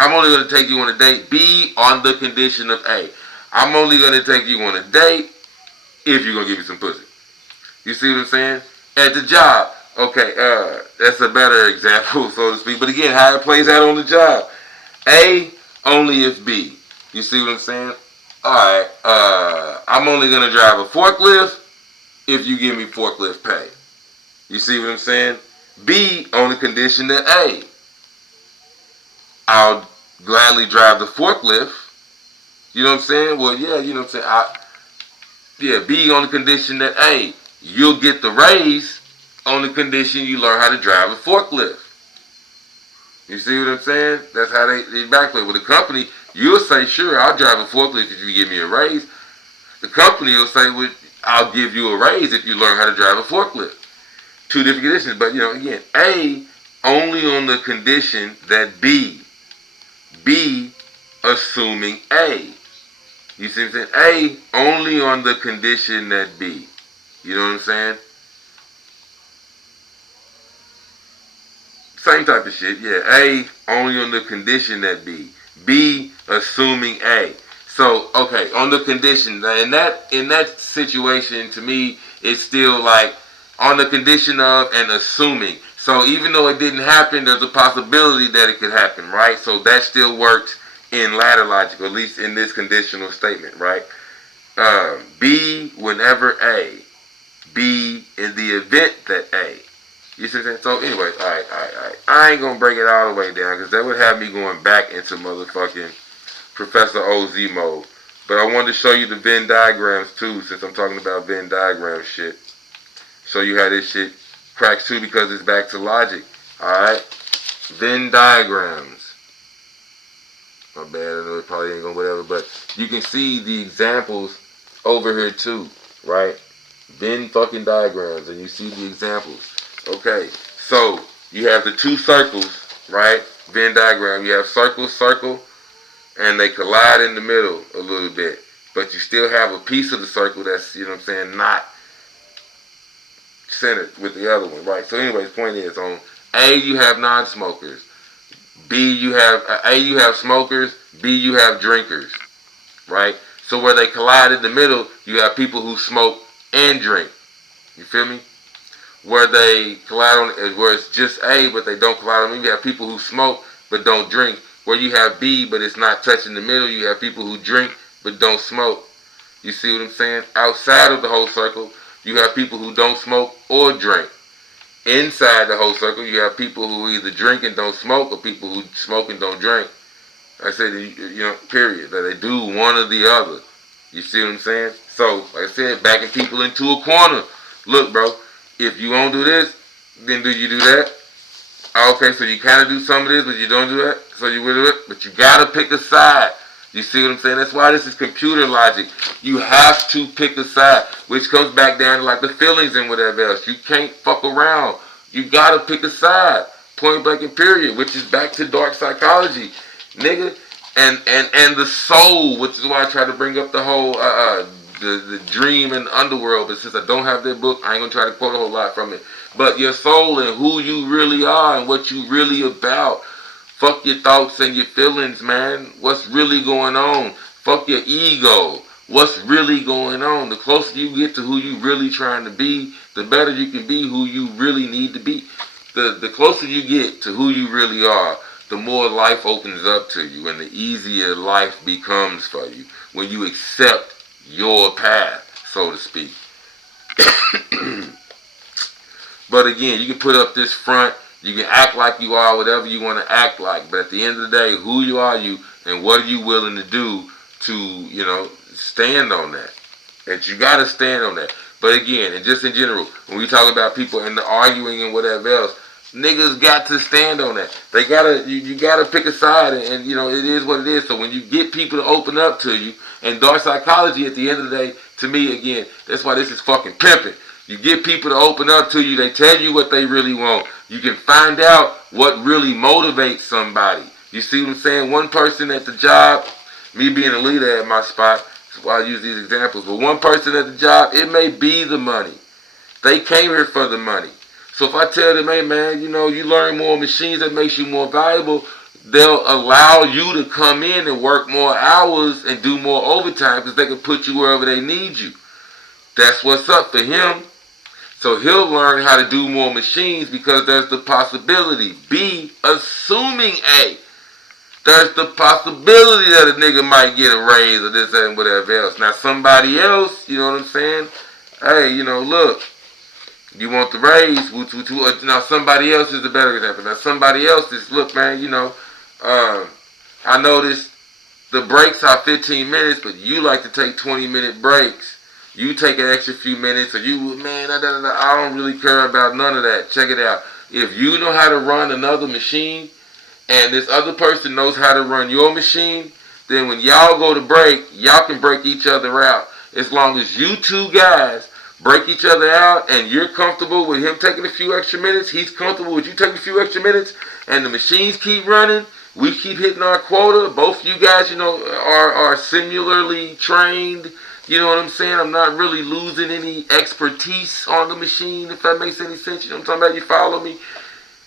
I'm only going to take you on a date, B, on the condition of A. I'm only going to take you on a date if you're going to give me some pussy. You see what I'm saying? At the job, okay, that's a better example, so to speak. But again, how it plays out on the job. A, only if B. You see what I'm saying? Alright, I'm only going to drive a forklift if you give me forklift pay. You see what I'm saying? B, on the condition that A. I'll gladly drive the forklift. You know what I'm saying? Well, yeah, you know what I'm saying? B on the condition that A, you'll get the raise on the condition you learn how to drive a forklift. You see what I'm saying? That's how they backplay. With the company, you'll say, sure, I'll drive a forklift if you give me a raise. The company will say, well, I'll give you a raise if you learn how to drive a forklift. Two different conditions. But, again, A, only on the condition that B assuming A. You see what I'm saying? A, only on the condition that B. You know what I'm saying? Same type of shit, yeah. A, only on the condition that B. B, assuming A. So, okay, on the condition, in that situation, to me, it's still like, on the condition of and assuming. So even though it didn't happen, there's a possibility that it could happen, right? So that still works in ladder logic, or at least in this conditional statement, right? B, whenever A. B, in the event that A. You see what I'm saying? So anyways, alright. I ain't gonna break it all the way down, because that would have me going back into motherfucking Professor OZ mode. But I wanted to show you the Venn diagrams too, since I'm talking about Venn diagram shit. Show you how this shit cracks too, because it's back to logic. Alright? Venn diagrams. My bad, I know it probably ain't gonna whatever, but you can see the examples over here too, right? Venn fucking diagrams, and you see the examples. Okay, so you have the two circles, right? Venn diagram. You have circle, circle, and they collide in the middle a little bit. But you still have a piece of the circle that's, not centered with the other one, right? So anyways, point is, on A, you have non-smokers. B, you have smokers. B, you have drinkers, right? So where they collide in the middle, you have people who smoke and drink. You feel me? Where they collide on, where it's just A, but they don't collide on, you have people who smoke but don't drink. Where you have B, but it's not touching the middle, you have people who drink but don't smoke. You see what I'm saying? Outside of the whole circle, you have people who don't smoke or drink. Inside the whole circle, you have people who either drink and don't smoke, or people who smoke and don't drink. I said, period. That they do one or the other. You see what I'm saying? So, like I said, backing people into a corner. Look, bro, if you won't do this, then do you do that? Okay, so you kind of do some of this, but you don't do that. So you will do it, but you gotta pick a side. You see what I'm saying? That's why this is computer logic. You have to pick a side, which comes back down to like the feelings and whatever else. You can't fuck around. You gotta pick a side. Point blank and period, which is back to dark psychology, nigga. And the soul, which is why I try to bring up the whole the dream and underworld. But since I don't have that book, I ain't gonna try to quote a whole lot from it. But your soul and who you really are and what you really about. Fuck your thoughts and your feelings, man. What's really going on? Fuck your ego. What's really going on? The closer you get to who you really trying to be, the better you can be who you really need to be. The closer you get to who you really are, the more life opens up to you and the easier life becomes for you when you accept your path, so to speak. But again, you can put up this front, you can act like you are whatever you want to act like, but at the end of the day, who you are you and what are you willing to do to, stand on that. That you got to stand on that. But again, and just in general, when we talk about people and the arguing and whatever else, niggas got to stand on that. They gotta, you gotta pick a side, and it is what it is. So when you get people to open up to you, and dark psychology at the end of the day, to me again, that's why this is fucking pimping. You get people to open up to you, they tell you what they really want. You can find out what really motivates somebody. You see what I'm saying? One person at the job, me being a leader at my spot, that's why I use these examples, but one person at the job, it may be the money. They came here for the money. So if I tell them, hey man, you learn more machines that makes you more valuable, they'll allow you to come in and work more hours and do more overtime because they can put you wherever they need you. That's what's up for him. So he'll learn how to do more machines because there's the possibility. B, assuming A, there's the possibility that a nigga might get a raise or this and whatever else. Now somebody else, you know what I'm saying? Hey, look, you want the raise? Now somebody else is the better example. Now somebody else is, look man, I noticed the breaks are 15 minutes, but you like to take 20-minute breaks. You take an extra few minutes, or I don't really care about none of that. Check it out. If you know how to run another machine, and this other person knows how to run your machine, then when y'all go to break, y'all can break each other out. As long as you two guys break each other out, and you're comfortable with him taking a few extra minutes, he's comfortable with you taking a few extra minutes, and the machines keep running, we keep hitting our quota. Both you guys, are similarly trained. You know what I'm saying? I'm not really losing any expertise on the machine, if that makes any sense. You know what I'm talking about? You follow me?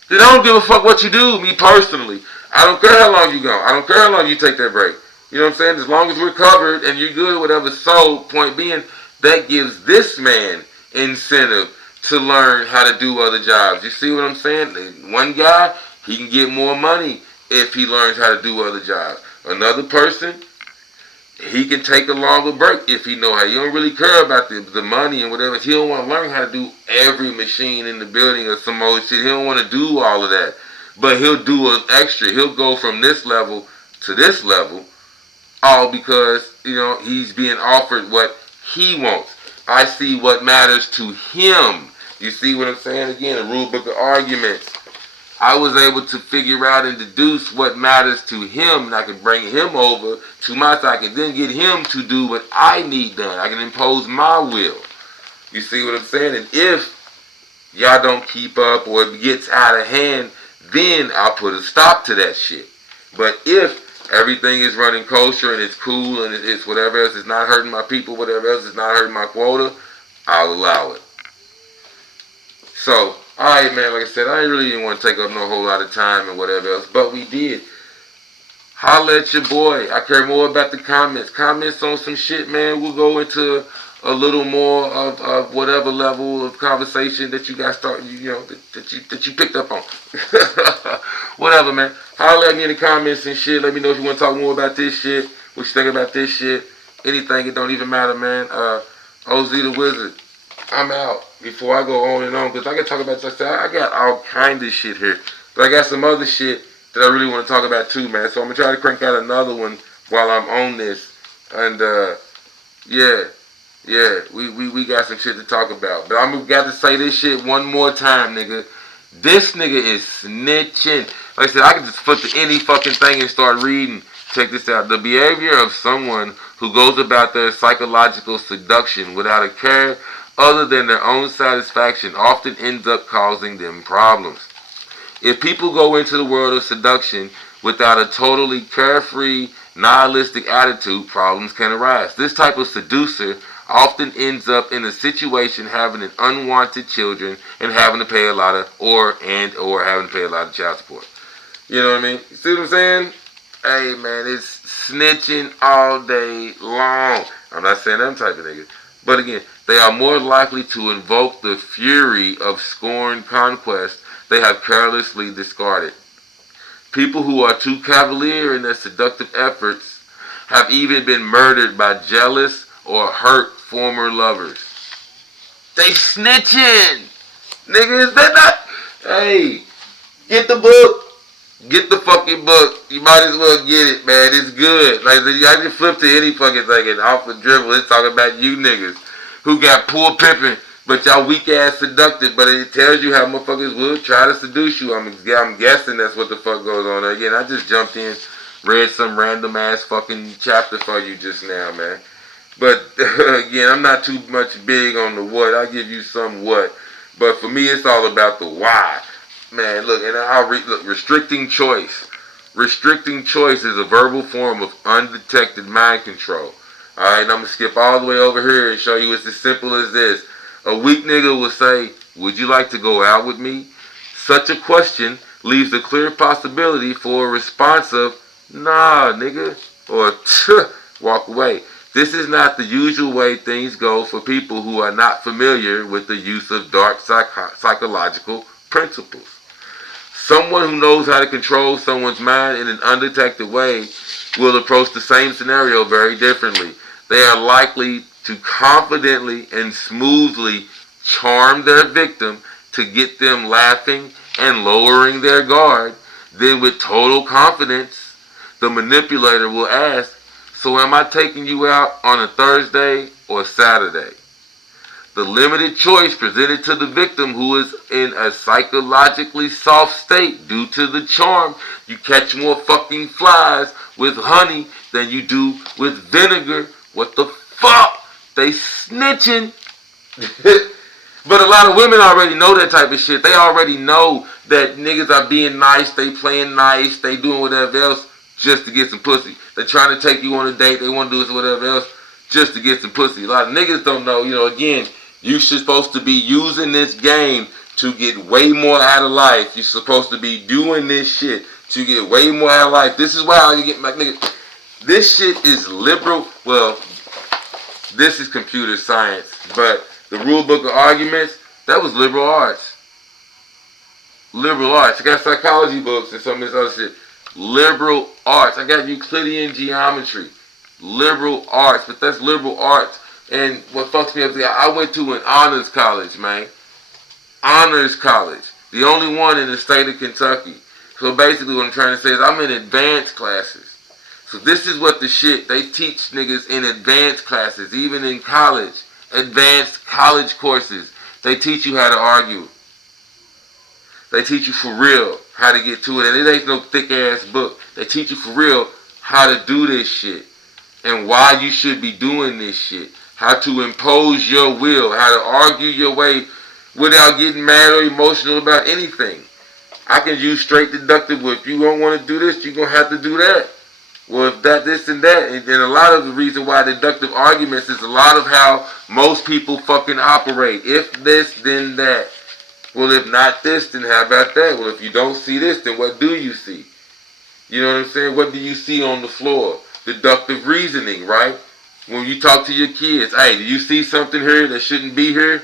Then I don't give a fuck what you do, me personally. I don't care how long you go. I don't care how long you take that break. You know what I'm saying? As long as we're covered and you're good or whatever. So, point being, that gives this man incentive to learn how to do other jobs. You see what I'm saying? One guy, he can get more money if he learns how to do other jobs. Another person, he can take a longer break if he know how. He don't really care about the money and whatever. He don't want to learn how to do every machine in the building or some old shit. He don't want to do all of that. But he'll do an extra. He'll go from this level to this level, all because, he's being offered what he wants. I see what matters to him. You see what I'm saying? Again, a rule book of arguments. I was able to figure out and deduce what matters to him, and I can bring him over to my side. I can then get him to do what I need done. I can impose my will. You see what I'm saying? And if y'all don't keep up or it gets out of hand, then I'll put a stop to that shit. But if everything is running kosher and it's cool and it's whatever else, it's not hurting my people, whatever else, it's not hurting my quota, I'll allow it. So, alright man, like I said, I really didn't want to take up no whole lot of time and whatever else, but we did. Holla at your boy. I care more about the comments. Comments on some shit, man. We'll go into a little more of whatever level of conversation that you guys start, that you picked up on. Whatever, man. Holla at me in the comments and shit. Let me know if you want to talk more about this shit. What you think about this shit. Anything, it don't even matter, man. OZ the Wizard. I'm out before I go on and on, because I can talk about this. I got all kind of shit here, but I got some other shit that I really want to talk about too, man. So I'm gonna try to crank out another one while I'm on this. And we got some shit to talk about. But I'm got to say this shit one more time, nigga. This nigga is snitching. Like I said, I can just flip to any fucking thing and start reading. Check this out. The behavior of someone who goes about their psychological seduction without a care other than their own satisfaction often ends up causing them problems. If people go into the world of seduction without a totally carefree, nihilistic attitude, problems can arise. This type of seducer often ends up in a situation having an unwanted children and having to pay a lot of or having to pay a lot of child support. You know what I mean? You see what I'm saying? Hey man, it's snitching all day long. I'm not saying them type of niggas. But again, they are more likely to invoke the fury of scorned conquest they have carelessly discarded. People who are too cavalier in their seductive efforts have even been murdered by jealous or hurt former lovers. They snitching! Nigga, is that not? Hey, get the book. Get the fucking book. You might as well get it, man. It's good. Like, I just flip to any fucking thing and off the dribble. It's talking about you niggas who got poor pimping, but y'all weak ass seductive. But it tells you how motherfuckers will try to seduce you. I'm guessing that's what the fuck goes on. Again, I just jumped in, read some random ass fucking chapter for you just now, man. But again, I'm not too much big on the what. I give you some what. But for me, it's all about the why. Man, look, and look, restricting choice. Restricting choice is a verbal form of undetected mind control. Alright, I'm going to skip all the way over here and show you it's as simple as this. A weak nigga will say, would you like to go out with me? Such a question leaves a clear possibility for a response of, nah, nigga, or walk away. This is not the usual way things go for people who are not familiar with the use of dark psychological principles. Someone who knows how to control someone's mind in an undetected way will approach the same scenario very differently. They are likely to confidently and smoothly charm their victim to get them laughing and lowering their guard. Then with total confidence, the manipulator will ask, so am I taking you out on a Thursday or Saturday? The limited choice presented to the victim who is in a psychologically soft state due to the charm. You catch more fucking flies with honey than you do with vinegar. What the fuck? They snitching. But a lot of women already know that type of shit. They already know that niggas are being nice, they playing nice, they doing whatever else just to get some pussy. They're trying to take you on a date, they want to do whatever else just to get some pussy. A lot of niggas don't know, again, you're supposed to be using this game to get way more out of life. You're supposed to be doing this shit to get way more out of life. This is why you get my nigga. This shit is liberal. Well, this is computer science, but the rule book of arguments, that was liberal arts. Liberal arts. I got psychology books and some of this other shit. Liberal arts. I got Euclidean geometry. Liberal arts, but that's liberal arts. And what fucks me up is I went to an honors college, man. Honors college. The only one in the state of Kentucky. So basically what I'm trying to say is I'm in advanced classes. So this is what the shit they teach niggas in advanced classes, even in college. Advanced college courses. They teach you how to argue. They teach you for real how to get to it. And it ain't no thick ass book. They teach you for real how to do this shit. And why you should be doing this shit. How to impose your will, how to argue your way without getting mad or emotional about anything. I can use straight deductive. Well, if you don't want to do this, you're going to have to do that. Well, if that, this, and that. And a lot of the reason why deductive arguments is a lot of how most people fucking operate. If this, then that. Well, if not this, then how about that? Well, if you don't see this, then what do you see? You know what I'm saying? What do you see on the floor? Deductive reasoning, right? When you talk to your kids, hey, do you see something here that shouldn't be here?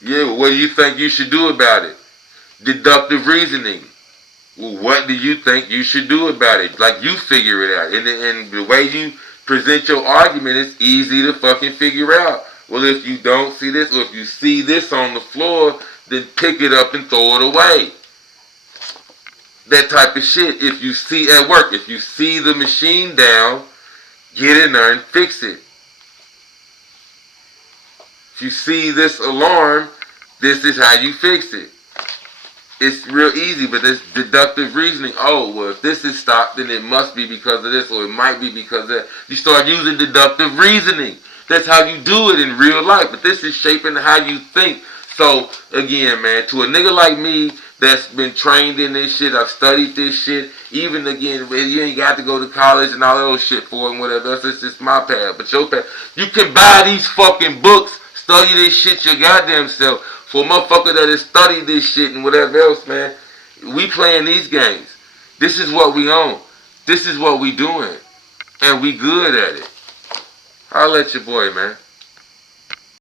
Yeah, well, what do you think you should do about it? Deductive reasoning. Well, what do you think you should do about it? Like, you figure it out. And the way you present your argument is easy to fucking figure out. Well, if you don't see this, or if you see this on the floor, then pick it up and throw it away. That type of shit. If you see at work, if you see the machine down, get in there and fix it. If you see this alarm, this is how you fix it. It's real easy, but it's deductive reasoning. Oh, well, if this is stopped, then it must be because of this, or it might be because of that. You start using deductive reasoning. That's how you do it in real life, but this is shaping how you think. So, again, man, to a nigga like me that's been trained in this shit, I've studied this shit, even again, you ain't got to go to college and all that old shit for it and whatever else. It's just my path, but your path. You can buy these fucking books, study this shit your goddamn self. For a motherfucker that has studied this shit and whatever else, man, we playing these games. This is what we own. This is what we doing. And we good at it. I'll let your boy, man.